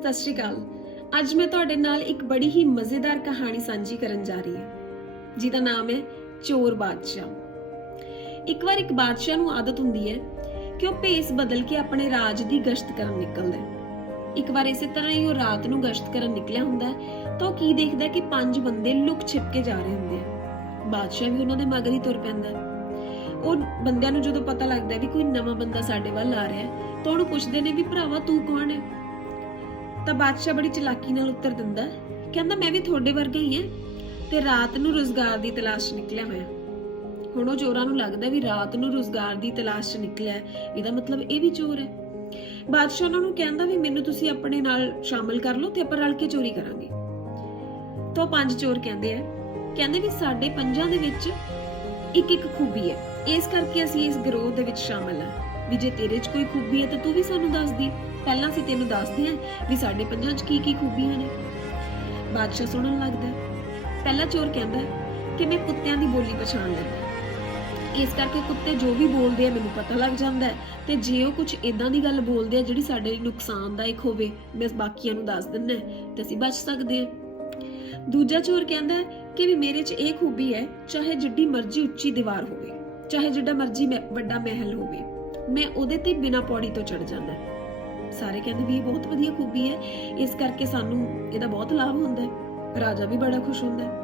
ਸਤਿ ਸ਼੍ਰੀ ਅਕਾਲ। ਅੱਜ ਮੈਂ ਤੁਹਾਡੇ ਨਾਲ ਇੱਕ ਬੜੀ ਹੀ ਮਜ਼ੇਦਾਰ ਕਹਾਣੀ ਸਾਂਝੀ ਕਰਨ ਜਾ ਰਹੀ ਹਾਂ, ਜਿਹਦਾ ਨਾਮ ਹੈ ਚੋਰ ਬਾਦਸ਼ਾਹ। ਇੱਕ ਵਾਰ ਇੱਕ ਬਾਦਸ਼ਾਹ ਨੂੰ ਆਦਤ ਹੁੰਦੀ ਹੈ ਕਿ ਉਹ ਭੇਸ ਬਦਲ ਕੇ ਆਪਣੇ ਰਾਜ ਦੀ ਗਸ਼ਤ ਕਰਨ ਨਿਕਲਦਾ ਹੈ। ਇੱਕ ਵਾਰ ਇਸੇ ਤਰ੍ਹਾਂ ਹੀ ਉਹ ਰਾਤ ਨੂੰ ਗਸ਼ਤ ਕਰਨ ਨਿਕਲਿਆ ਹੁੰਦਾ ਤਾਂ ਉਹ ਕੀ ਦੇਖਦਾ ਕਿ ਪੰਜ ਬੰਦੇ ਲੁਕ ਛਿਪ ਕੇ ਜਾ ਰਹੇ ਹੁੰਦੇ ਆ। ਬਾਦਸ਼ਾਹ ਵੀ ਉਹਨਾਂ ਦੇ ਮਗਰ ਹੀ ਤੁਰ ਪੈਂਦਾ ਹੈ। ਉਹ ਬੰਦਿਆਂ ਨੂੰ ਜਦੋਂ ਪਤਾ ਲੱਗਦਾ ਵੀ ਕੋਈ ਨਵਾਂ ਬੰਦਾ ਸਾਡੇ ਵੱਲ ਆ ਰਿਹਾ ਹੈ, ਤਾਂ ਉਹਨੂੰ ਪੁੱਛਦੇ ਨੇ ਵੀ ਭਰਾਵਾ ਤੂੰ ਕੌਣ ਹੈ? ਤਾਂ ਬਾਦਸ਼ਾਹ ਬੜੀ ਚਲਾਕੀ ਨਾਲ ਉੱਤਰ ਦਿੰਦਾ ਕਹਿੰਦਾ, ਮੈਂ ਵੀ ਤੁਹਾਡੇ ਵਰਗਾ ਹੀ ਹਾਂ ਤੇ ਰਾਤ ਨੂੰ ਰੋਜ਼ਗਾਰ ਦੀ ਤਲਾਸ਼ ਨਿਕਲਿਆ ਹੋਇਆ। ਹੁਣ ਉਹ ਚੋਰਾਂ ਨੂੰ ਲੱਗਦਾ ਵੀ ਰਾਤ ਨੂੰ ਰੋਜ਼ਗਾਰ ਦੀ ਤਲਾਸ਼ 'ਚ ਨਿਕਲਿਆ ਇਹਦਾ ਮਤਲਬ ਇਹ ਵੀ ਚੋਰ ਹੈ। ਬਾਦਸ਼ਾਹ ਉਹਨਾਂ ਨੂੰ ਕਹਿੰਦਾ ਵੀ ਮੈਨੂੰ ਤੁਸੀਂ ਆਪਣੇ ਨਾਲ ਸ਼ਾਮਲ ਕਰ ਲਓ ਤੇ ਆਪਾਂ ਰਲ ਕੇ ਚੋਰੀ ਕਰਾਂਗੇ। ਤਾਂ ਉਹ ਪੰਜ ਚੋਰ ਕਹਿੰਦੇ ਆ, ਕਹਿੰਦੇ ਵੀ ਸਾਡੇ ਪੰਜਾਂ ਦੇ ਵਿੱਚ ਇੱਕ ਇੱਕ ਖੂਬੀ ਹੈ। ਇਸ ਕਰਕੇ ਅਸੀਂ ਇਸ ਗਰੋਹ ਦੇ ਵਿੱਚ ਸ਼ਾਮਲ ਹਾਂ। ਵੀ ਜੇ ਤੇਰੇ 'ਚ ਕੋਈ ਖੂਬੀ ਹੈ ਤਾਂ ਤੂੰ ਵੀ ਸਾਨੂੰ ਦੱਸ ਦੀ ਪਹਿਲਾਂ ਅਸੀਂ ਤੈਨੂੰ ਦੱਸਦੇ ਹਾਂ ਵੀ ਸਾਡੇ ਪੰਜਾਂ 'ਚ ਕੀ ਕੀ ਖੂਬੀਆਂ ਨੇ। ਬਾਦਸ਼ਾਹ ਸੁਣਨ ਲੱਗਦਾ ਪਹਿਲਾ ਚੋਰ ਕਹਿੰਦਾ ਕਿ ਮੈਂ ਕੁੱਤਿਆਂ ਦੀ ਬੋਲੀ ਪਛਾਣ ਲੈਂਦਾ ਇਸ ਕਰਕੇ ਕੁੱਤੇ ਜੋ ਵੀ ਬੋਲਦੇ ਆ ਮੈਨੂੰ ਪਤਾ ਲੱਗ ਜਾਂਦਾ ਤੇ ਜੇ ਉਹ ਕੁਝ ਇਦਾਂ ਦੀ ਗੱਲ ਬੋਲਦੇ ਆ ਜਿਹੜੀ ਸਾਡੇ ਲਈ ਨੁਕਸਾਨਦਾਇਕ ਹੋਵੇ, ਮੈਂ ਬਾਕੀਆਂ ਨੂੰ ਦੱਸ ਦਿੰਦਾ ਤੇ ਅਸੀਂ ਬਚ ਸਕਦੇ ਹਾਂ। ਦੂਜਾ ਚੋਰ ਕਹਿੰਦਾ ਕਿ ਵੀ ਮੇਰੇ 'ਚ ਇਹ ਖੂਬੀ ਹੈ, ਚਾਹੇ ਜਿੱਡੀ ਮਰਜ਼ੀ ਉੱਚੀ ਦੀਵਾਰ ਹੋਵੇ, ਚਾਹੇ ਜਿੱਡਾ ਮਰਜ਼ੀ ਵੱਡਾ ਮਹਿਲ ਹੋਵੇ। ਮੈਂ ਉਹਦੇ ਤੇ ਬਿਨਾਂ ਪੌੜੀ ਤੋਂ ਚੜ ਜਾਂਦਾ ਸਾਰੇ ਕਹਿੰਦੇ ਵੀ ਇਹ ਬਹੁਤ ਵਧੀਆ ਖੂਬੀ ਹੈ, ਇਸ ਕਰਕੇ ਸਾਨੂੰ ਇਹਦਾ ਬਹੁਤ ਲਾਭ ਹੁੰਦਾ ਹੈ। ਰਾਜਾ ਵੀ ਬੜਾ ਖੁਸ਼ ਹੁੰਦਾ ਹੈ।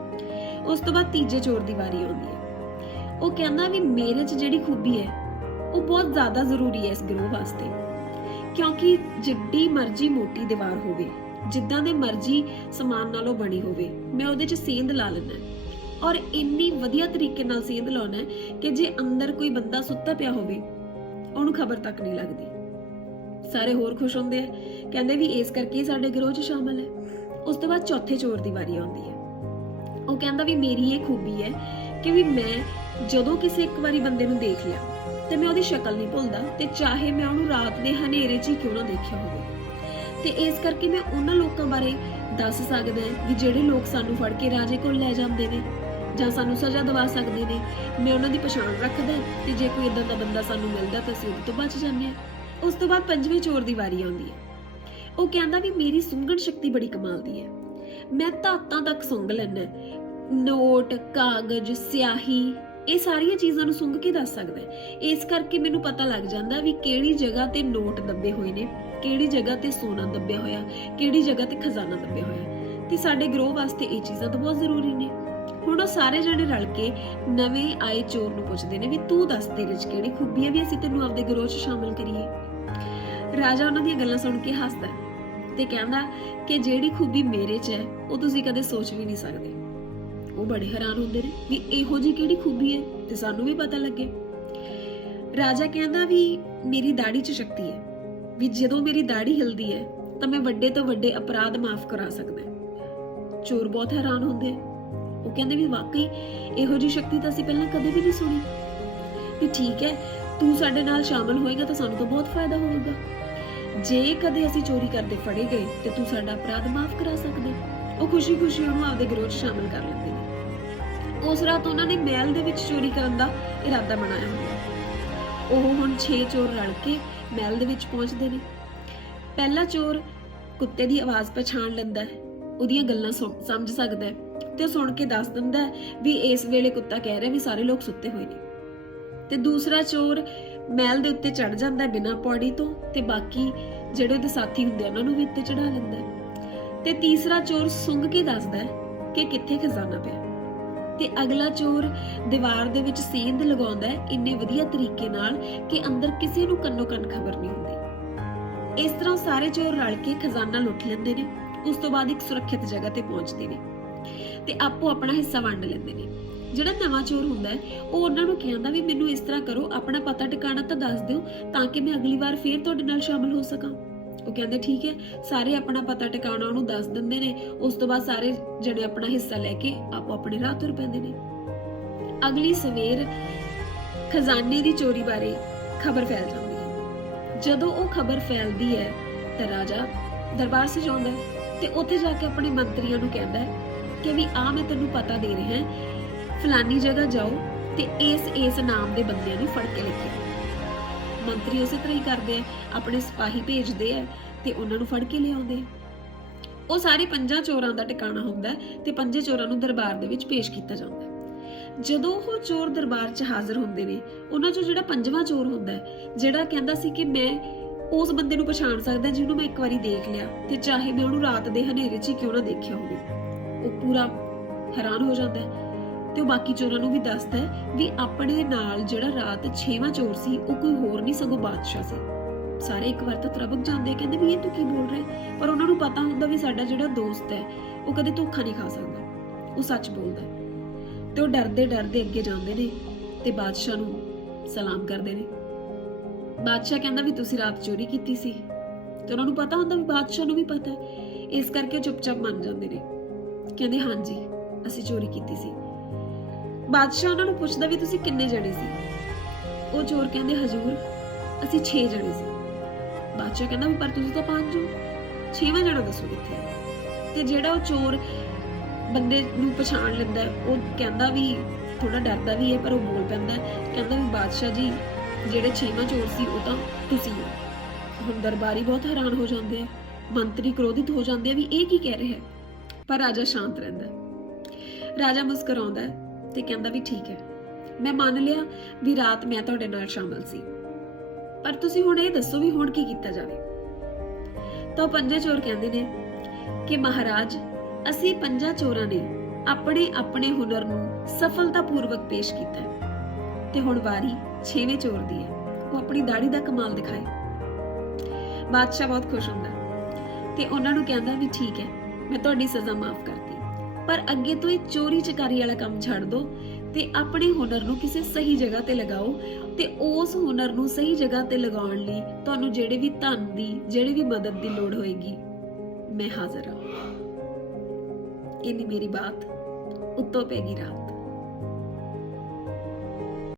ਉਸ ਤੋਂ ਬਾਅਦ ਤੀਜੇ ਚੋਰ ਦੀ ਵਾਰੀ ਆਉਂਦੀ ਹੈ। ਉਹ ਕਹਿੰਦਾ ਵੀ ਮੇਰੇ 'ਚ ਜਿਹੜੀ ਖੂਬੀ ਹੈ, ਉਹ ਬਹੁਤ ਜ਼ਿਆਦਾ ਜ਼ਰੂਰੀ ਹੈ ਇਸ ਗਰੋਹ ਵਾਸਤੇ। ਕਿਉਂਕਿ ਜਿੱਡੀ ਮਰਜ਼ੀ ਮੋਟੀ ਦੀਵਾਰ ਹੋਵੇ, ਜਿੱਦਾਂ ਦੇ ਮਰਜ਼ੀ ਸਮਾਨ ਨਾਲੋਂ ਬਣੀ ਹੋਵੇ, ਮੈਂ ਉਹਦੇ 'ਚ ਸੇਂਧ ਲਾ ਲੈਣਾ ਔਰ ਇੰਨੀ ਵਧੀਆ ਤਰੀਕੇ ਨਾਲ ਸੇਂਧ ਲਾਉਣਾ ਕਿ ਜੇ ਅੰਦਰ ਕੋਈ ਬੰਦਾ ਸੁੱਤਾ ਪਿਆ ਹੋਵੇ ਉਹਨੂੰ ਖਬਰ ਤੱਕ ਨਹੀਂ ਲੱਗਦੀ। ਸਾਰੇ ਹੋਰ ਖੁਸ਼ ਹੁੰਦੇ ਆ। ਕਹਿੰਦੇ ਵੀ ਇਸ ਕਰਕੇ ਸਾਡੇ ਗਰੋਹ 'ਚ ਸ਼ਾਮਲ ਹੈ। ਉਸ ਤੋਂ ਬਾਅਦ ਚੌਥੇ ਚੋਰ ਦੀ ਵਾਰੀ ਆਉਂਦੀ ਹੈ। ਉਹ ਕਹਿੰਦਾ ਵੀ ਮੇਰੀ ਇਹ ਖੂਬੀ ਹੈ ਕਿ ਵੀ ਮੈਂ ਜਦੋਂ ਕਿਸੇ ਇੱਕ ਵਾਰੀ ਬੰਦੇ ਨੂੰ ਦੇਖ ਲਿਆ, ਤੇ ਮੈਂ ਉਹਦੀ ਸ਼ਕਲ ਨਹੀਂ ਭੁੱਲਦਾ, ਤੇ ਚਾਹੇ ਮੈਂ ਉਹਨੂੰ ਰਾਤ ਦੇ ਹਨੇਰੇ 'ਚ ਹੀ ਕਿਉਂ ਨਾ ਦੇਖਿਆ ਹੋਵੇ। ਤੇ ਇਸ ਕਰਕੇ ਮੈਂ ਉਹਨਾਂ ਲੋਕਾਂ ਬਾਰੇ ਦੱਸ ਸਕਦਾ ਵੀ ਜਿਹੜੇ ਲੋਕ ਸਾਨੂੰ ਫੜ ਕੇ ਰਾਜੇ ਕੋਲ ਲੈ ਜਾਂਦੇ ਨੇ। ਜਾਂ ਸਾਨੂੰ ਸਜ਼ਾ ਦਿਵਾ ਸਕਦੇ ਨੇ, ਮੈਂ ਉਹਨਾਂ ਦੀ ਪਛਾਣ ਰੱਖਦਾ ਤੇ ਜੇ ਕੋਈ ਇਦਾਂ ਦਾ ਬੰਦਾ ਸਾਨੂੰ ਮਿਲਦਾ ਤਾਂ ਅਸੀਂ ਉਹਦੇ ਤੋਂ ਬਚ ਜਾਂਦੇ ਹਾਂ। ਉਸ ਤੋਂ ਬਾਅਦ ਪੰਜਵੇਂ ਚੋਰ ਦੀ ਵਾਰੀ ਆਉਂਦੀ ਹੈ। ਉਹ ਕਹਿੰਦਾ ਵੀ ਮੇਰੀ ਸੁੰਘਣ ਸ਼ਕਤੀ ਬੜੀ ਕਮਾਲ ਦੀ ਹੈ। ਮੈਂ ਧਾਤਾਂ ਤੱਕ ਸੁੰਘ ਲੈਣਾ ਨੋਟ, ਕਾਗਜ਼, ਸਿਆਹੀ, ਇਹ ਸਾਰੀਆਂ ਚੀਜ਼ਾਂ ਨੂੰ ਸੁੰਘ ਕੇ ਦੱਸ ਸਕਦਾ ਹੈ। ਇਸ ਕਰਕੇ ਮੈਨੂੰ ਪਤਾ ਲੱਗ ਜਾਂਦਾ ਵੀ ਕਿਹੜੀ ਜਗ੍ਹਾ ਤੇ ਨੋਟ ਦੱਬੇ ਹੋਏ ਨੇ, ਕਿਹੜੀ ਜਗ੍ਹਾ ਤੇ ਸੋਨਾ ਦੱਬਿਆ ਹੋਇਆ, ਕਿਹੜੀ ਜਗ੍ਹਾ ਤੇ ਖਜ਼ਾਨਾ ਦੱਬਿਆ ਹੋਇਆ। ਤੇ ਸਾਡੇ ਗਰੋਹ ਵਾਸਤੇ ਇਹ ਚੀਜ਼ਾਂ ਤਾਂ ਬਹੁਤ ਜ਼ਰੂਰੀ ਨੇ। ਹੁਣ ਉਹ ਸਾਰੇ ਜਣੇ ਰਲ ਕੇ ਨਵੇਂ ਆਏ ਚੋਰ ਨੂੰ ਪੁੱਛਦੇ ਨੇ ਵੀ ਤੂੰ ਦੱਸ ਤੇਰੇ 'ਚ ਕਿਹੜੀ ਖੂਬੀ ਹੈ ਵੀ ਅਸੀਂ ਤੈਨੂੰ ਆਪਦੇ ਗਰੋਹ 'ਚ ਸ਼ਾਮਲ ਕਰੀਏ। ਰਾਜਾ ਉਹਨਾਂ ਦੀਆਂ ਗੱਲਾਂ ਸੁਣ ਕੇ ਹੱਸਦਾ ਤੇ ਕਹਿੰਦਾ ਕਿ ਜਿਹੜੀ ਖੂਬੀ ਮੇਰੇ 'ਚ ਹੈ, ਉਹ ਤੁਸੀਂ ਕਦੇ ਸੋਚ ਵੀ ਨਹੀਂ ਸਕਦੇ। ਉਹ ਬੜੇ ਹੈਰਾਨ ਹੁੰਦੇ ਨੇ ਵੀ ਇਹੋ ਜੀ ਕਿਹੜੀ ਖੂਬੀ ਹੈ ਤੇ ਸਾਨੂੰ ਵੀ ਪਤਾ ਲੱਗੇ। ਰਾਜਾ ਕਹਿੰਦਾ ਵੀ ਮੇਰੀ ਦਾੜੀ 'ਚ ਸ਼ਕਤੀ ਹੈ, ਵੀ ਜਦੋਂ ਮੇਰੀ ਦਾੜੀ ਹਿਲਦੀ ਹੈ ਤਾਂ ਮੈਂ ਵੱਡੇ ਤੋਂ ਵੱਡੇ ਅਪਰਾਧ ਮਾਫ ਕਰਾ ਸਕਦਾ। ਚੋਰ ਬਹੁਤ ਹੈਰਾਨ ਹੁੰਦੇ ਆ। ਉਹ ਕਹਿੰਦੇ ਵੀ ਵਾਕਈ ਇਹੋ ਜੀ ਸ਼ਕਤੀ ਤਾਂ ਅਸੀਂ ਪਹਿਲਾਂ ਕਦੇ ਵੀ ਨਹੀਂ ਸੁਣੀ। ਵੀ ਠੀਕ ਹੈ, ਤੂੰ ਸਾਡੇ ਨਾਲ ਸ਼ਾਮਲ ਹੋਏਗਾ ਤਾਂ ਸਾਨੂੰ ਤਾਂ ਬਹੁਤ ਫਾਇਦਾ ਹੋਵੇਗਾ ਜੇ ਕਦੇ ਅਸੀਂ ਚੋਰੀ ਕਰਦੇ ਫੜੇ ਗਏ, ਤੇ ਤੂੰ ਸਾਡਾ ਅਪਰਾਧ ਮਾਫ ਕਰਾ ਸਕਦੇ। ਉਹ ਖੁਸ਼ੀ-ਖੁਸ਼ੀ ਉਹਨੂੰ ਆਪਦੇ ਗਰੋਹ 'ਚ ਸ਼ਾਮਲ ਕਰ ਲੈਂਦੇ ਨੇ। ਉਸ ਰਾਤ ਉਹਨਾਂ ਨੇ ਮਹਿਲ ਦੇ ਵਿੱਚ ਚੋਰੀ ਕਰਨ ਦਾ ਇਰਾਦਾ ਬਣਾਇਆ ਹੁੰਦਾ ਉਹ ਹੁਣ 6 ਚੋਰ ਰਲ ਕੇ ਮਹਿਲ ਦੇ ਵਿੱਚ ਪਹੁੰਚਦੇ ਨੇ। ਪਹਿਲਾ ਚੋਰ ਕੁੱਤੇ ਦੀ ਆਵਾਜ਼ ਪਛਾਣ ਲੈਂਦਾ ਹੈ। ਉਹਦੀਆਂ ਗੱਲਾਂ ਸੁਣ- ਸਮਝ ਸਕਦਾ ਹੈ। ਤੇ ਉਹ ਸੁਣ ਕੇ ਦੱਸ ਦਿੰਦਾ ਵੀ ਇਸ ਵੇਲੇ ਕੁੱਤਾ ਕਹਿ ਰਿਹਾ ਵੀ ਸਾਰੇ ਲੋਕ ਸੁੱਤੇ ਹੋਏ ਨੇ। ਤੇ ਦੂਸਰਾ ਚੋਰ ਮਹਿਲ ਦੇ ਉੱਤੇ ਚੜ ਜਾਂਦਾ ਬਿਨਾਂ ਪੌੜੀ ਤੋਂ ਤੇ ਬਾਕੀ ਜਿਹੜੇ ਉਹਦੇ ਸਾਥੀ ਹੁੰਦੇ ਆ, ਉਹਨਾਂ ਨੂੰ ਵੀ ਉੱਤੇ ਚੜਾ ਲੈਂਦਾ ਤੇ ਤੀਸਰਾ ਚੋਰ ਸੁੰਘ ਕੇ ਦੱਸਦਾ ਕਿ ਕਿੱਥੇ ਖਜ਼ਾਨਾ ਪਿਆ। ਤੇ ਅਗਲਾ ਚੋਰ ਦੀਵਾਰ ਦੇ ਵਿੱਚ ਸੇਂਧ ਲਗਾਉਂਦਾ ਇੰਨੇ ਵਧੀਆ ਤਰੀਕੇ ਨਾਲ ਕਿ ਅੰਦਰ ਕਿਸੇ ਨੂੰ ਕੰਨੋ ਕੰਨ ਖਬਰ ਨਹੀਂ ਹੁੰਦੀ। ਇਸ ਤਰ੍ਹਾਂ ਸਾਰੇ ਚੋਰ ਰਲ ਕੇ ਖਜ਼ਾਨਾ ਲੁੱਟ ਲੈਂਦੇ ਨੇ, ਉਸ ਤੋਂ ਬਾਅਦ ਇੱਕ ਸੁਰੱਖਿਅਤ ਜਗ੍ਹਾ ਤੇ ਪਹੁੰਚਦੇ ਨੇ। ਤੇ ਆਪੋ ਆਪਣਾ ਹਿੱਸਾ ਵੰਡ ਲੈਂਦੇ ਨੇ। ਜਿਹੜਾ ਨਵਾਂ ਚੋਰ ਹੁੰਦਾ ਹੈ, ਉਹ ਉਹਨਾਂ ਨੂੰ ਕਹਿੰਦਾ ਵੀ ਮੈਨੂੰ ਇਸ ਤਰ੍ਹਾਂ ਕਰੋ, ਆਪਣਾ ਪਤਾ ਟਿਕਾਣਾ ਤਾਂ ਦੱਸ ਦਿਓ ਤਾਂ ਕਿ ਮੈਂ ਅਗਲੀ ਵਾਰ ਫੇਰ ਤੁਹਾਡੇ ਨਾਲ ਸ਼ਾਮਲ ਹੋ ਸਕਾਂ। ਉਹ ਕਹਿੰਦੇ, ਠੀਕ ਹੈ। ਸਾਰੇ ਆਪਣਾ ਪਤਾ ਟਿਕਾਣਾ ਉਹਨੂੰ ਦੱਸ ਦਿੰਦੇ ਨੇ। ਉਸ ਤੋਂ ਬਾਅਦ ਸਾਰੇ ਜਿਹੜੇ ਆਪਣਾ ਹਿੱਸਾ ਲੈ ਕੇ ਆਪੋ ਆਪਣੇ ਰਾਹ ਤੁਰ ਪੈਂਦੇ ਨੇ। ਅਗਲੀ ਸਵੇਰ ਖਜ਼ਾਨੇ ਦੀ ਚੋਰੀ ਬਾਰੇ ਖਬਰ ਫੈਲ ਜਾਂਦੀ ਹੈ। ਜਦੋਂ ਉਹ ਖਬਰ ਫੈਲਦੀ ਹੈ ਤਾਂ ਰਾਜਾ ਦਰਬਾਰ ਸਜਾਉਂਦਾ ਹੈ ਤੇ ਉੱਥੇ ਜਾ ਕੇ ਆਪਣੇ ਮੰਤਰੀਆਂ ਨੂੰ ਕਹਿੰਦਾ ਹੈ ਕਿ ਵੀ ਆ ਮੈਂ ਤੈਨੂੰ ਪਤਾ ਦੇ ਰਿਹਾ ਫਲਾਨੀ ਜਗ੍ਹਾ ਜਾਓ ਤੇ ਇਸ ਇਸ ਨਾਮ ਦੇ ਬੰਦਿਆਂ ਨੂੰ ਫੜ ਕੇ ਲੈ ਕੇ ਮੰਤਰੀ ਉਸੇ ਤਰ੍ਹਾਂ ਹੀ ਕਰਦੇ ਆ, ਆਪਣੇ ਸਿਪਾਹੀ ਭੇਜਦੇ ਆ ਤੇ ਉਹਨਾਂ ਨੂੰ ਫੜ ਕੇ ਲਿਆਉਂਦੇ ਉਹ ਸਾਰੇ ਪੰਜਾਂ ਚੋਰਾਂ ਦਾ ਟਿਕਾਣਾ ਹੁੰਦਾ ਤੇ ਪੰਜੇ ਚੋਰਾਂ ਨੂੰ ਦਰਬਾਰ ਦੇ ਵਿੱਚ ਪੇਸ਼ ਕੀਤਾ ਜਾਂਦਾ ਹੈ। ਜਦੋਂ ਉਹ ਚੋਰ ਦਰਬਾਰ 'ਚ ਹਾਜ਼ਰ ਹੁੰਦੇ ਨੇ, ਉਹਨਾਂ 'ਚੋਂ ਜਿਹੜਾ ਪੰਜਵਾਂ ਚੋਰ ਹੁੰਦਾ ਹੈ, ਜਿਹੜਾ ਕਹਿੰਦਾ ਸੀ ਕਿ ਮੈਂ ਉਸ ਬੰਦੇ ਨੂੰ ਪਛਾਣ ਸਕਦਾ ਜਿਹਨੂੰ ਮੈਂ ਇੱਕ ਵਾਰੀ ਦੇਖ ਲਿਆ ਤੇ ਚਾਹੇ ਮੈਂ ਉਹਨੂੰ ਰਾਤ ਦੇ ਹਨੇਰੇ 'ਚ ਹੀ ਕਿਉਂ ਨਾ ਦੇਖਿਆ ਹੋਵੇ। ਉਹ ਪੂਰਾ ਹੈਰਾਨ ਹੋ ਜਾਂਦਾ ਹੈ। ਤੇ ਉਹ ਬਾਕੀ ਚੋਰਾਂ ਨੂੰ ਵੀ ਦੱਸਦਾ ਹੈ ਵੀ ਆਪਣੇ ਨਾਲ ਜਿਹੜਾ ਰਾਤ 6ਵਾਂ ਚੋਰ ਸੀ, ਉਹ ਕੋਈ ਹੋਰ ਨਹੀਂ ਸਗੋਂ ਬਾਦਸ਼ਾਹ ਸੀ। ਸਾਰੇ ਇੱਕ ਵਾਰ ਤਾਂ ਤਰਬਕ ਜਾਂਦੇ ਕਹਿੰਦੇ ਵੀ ਇਹ ਤੂੰ ਕੀ ਬੋਲ ਰਿਹਾ ਪਰ ਉਹਨਾਂ ਨੂੰ ਪਤਾ ਹੁੰਦਾ ਵੀ ਸਾਡਾ ਜਿਹੜਾ ਦੋਸਤ ਹੈ, ਉਹ ਕਦੇ ਧੋਖਾ ਨਹੀਂ ਖਾ ਸਕਦਾ। ਉਹ ਸੱਚ ਬੋਲਦਾ ਤੇ ਉਹ ਡਰਦੇ ਡਰਦੇ ਅੱਗੇ ਜਾਂਦੇ ਨੇ ਤੇ ਬਾਦਸ਼ਾਹ ਨੂੰ ਸਲਾਮ ਕਰਦੇ ਨੇ। ਬਾਦਸ਼ਾਹ ਕਹਿੰਦਾ ਵੀ ਤੁਸੀਂ ਰਾਤ ਚੋਰੀ ਕੀਤੀ ਸੀ। ਤੇ ਉਹਨਾਂ ਨੂੰ ਪਤਾ ਹੁੰਦਾ ਵੀ ਬਾਦਸ਼ਾਹ ਨੂੰ ਵੀ ਪਤਾ ਹੈ। ਇਸ ਕਰਕੇ ਉਹ ਚੁੱਪਚਾਪ ਮੰਨ ਜਾਂਦੇ ਨੇ। ਕਹਿੰਦੇ, ਹਾਂਜੀ, ਅਸੀਂ ਚੋਰੀ ਕੀਤੀ ਸੀ। ਬਾਦਸ਼ਾਹ ਉਹਨਾਂ ਨੂੰ ਪੁੱਛਦਾ ਵੀ ਤੁਸੀਂ ਕਿੰਨੇ ਜਣੇ ਸੀ? ਉਹ ਚੋਰ ਕਹਿੰਦੇ, ਹਜ਼ੂਰ, ਅਸੀਂ 6 ਜਣੇ ਸੀ। ਬਾਦਸ਼ਾਹ ਕਹਿੰਦਾ, ਵੀ ਪਰ ਤੁਸੀਂ ਤਾਂ ਪੰਜ ਹੋ। ਛੇਵਾਂ ਜਣਾ ਦੱਸੋ ਕਿੱਥੇ ਤੇ ਜਿਹੜਾ ਉਹ ਚੋਰ ਬੰਦੇ ਨੂੰ ਪਛਾਣ ਲੈਂਦਾ, ਉਹ ਕਹਿੰਦਾ ਵੀ ਥੋੜਾ ਡਰਦਾ ਵੀ ਹੈ, ਪਰ ਉਹ ਬੋਲ ਪੈਂਦਾ ਕਹਿੰਦਾ ਵੀ ਬਾਦਸ਼ਾਹ ਜੀ, ਜਿਹੜੇ ਛੇਵਾਂ ਚੋਰ ਸੀ, ਉਹ ਤਾਂ ਤੁਸੀਂ ਹੋ। ਹੁਣ ਦਰਬਾਰੀ ਬਹੁਤ ਹੈਰਾਨ ਹੋ ਜਾਂਦੇ ਆ, ਮੰਤਰੀ ਕ੍ਰੋਧਿਤ ਹੋ ਜਾਂਦੇ ਆ ਵੀ ਇਹ ਕੀ ਕਹਿ ਰਿਹਾ ਹੈ? ਪਰ ਰਾਜਾ ਸ਼ਾਂਤ ਰਹਿੰਦਾ ਰਾਜਾ ਮੁਸਕਰਾਉਂਦਾ ਤੇ ਕਹਿੰਦਾ ਵੀ ਠੀਕ ਹੈ। ਮੈਂ ਮੰਨ ਲਿਆ ਵੀ ਰਾਤ ਮੈਂ ਤੁਹਾਡੇ ਨਾਲ ਸ਼ਾਮਲ ਸੀ। ਪਰ ਤੁਸੀਂ ਹੁਣ ਇਹ ਦੱਸੋ ਵੀ ਹੁਣ ਕੀ ਕੀਤਾ ਜਾਵੇ? ਤਾਂ ਉਹ ਪੰਜੇ ਚੋਰ ਕਹਿੰਦੇ ਨੇ ਕਿ ਮਹਾਰਾਜ, ਅਸੀਂ ਪੰਜਾਂ ਚੋਰਾਂ ਨੇ ਆਪਣੇ ਆਪਣੇ ਹੁਨਰ ਨੂੰ ਸਫਲਤਾਪੂਰਵਕ ਪੇਸ਼ ਕੀਤਾ ਤੇ ਹੁਣ ਵਾਰੀ ਛੇਵੇਂ ਚੋਰ ਦੀ ਹੈ। ਉਹ ਆਪਣੀ ਦਾੜੀ ਦਾ ਕਮਾਲ ਦਿਖਾਏ। ਬਾਦਸ਼ਾਹ ਬਹੁਤ ਖੁਸ਼ ਹੁੰਦਾ ਤੇ ਉਹਨਾਂ ਨੂੰ ਕਹਿੰਦਾ ਵੀ ਠੀਕ ਹੈ ਮੈਂ ਤੁਹਾਡੀ ਸਜ਼ਾ ਮਾਫ ਕਰਤੀ ਪਰ ਅੱਗੇ ਤੋਂ ਇਹ ਚੋਰੀ ਚਕਾਰੀ ਵਾਲਾ ਕੰਮ ਛੱਡ ਦਿਓ ਤੇ ਆਪਣੇ ਹੁਨਰ ਨੂੰ ਕਿਸੇ ਸਹੀ ਜਗ੍ਹਾ ਤੇ ਲਗਾਓ ਤੇ ਉਸ ਹੁਨਰ ਨੂੰ ਸਹੀ ਜਗ੍ਹਾ ਤੇ ਲਗਾਉਣ ਲਈ ਤੁਹਾਨੂੰ ਜਿਹੜੇ ਵੀ ਧਨ ਦੀ, ਜਿਹੜੀ ਵੀ ਮਦਦ ਦੀ ਲੋੜ ਹੋਏਗੀ, ਮੈਂ ਹਾਜ਼ਰ ਹਾਂ। ਇੰਨੀ ਮੇਰੀ ਬਾਤ ਉੱਤੋਂ ਪੈਗੀ ਰਾਤ।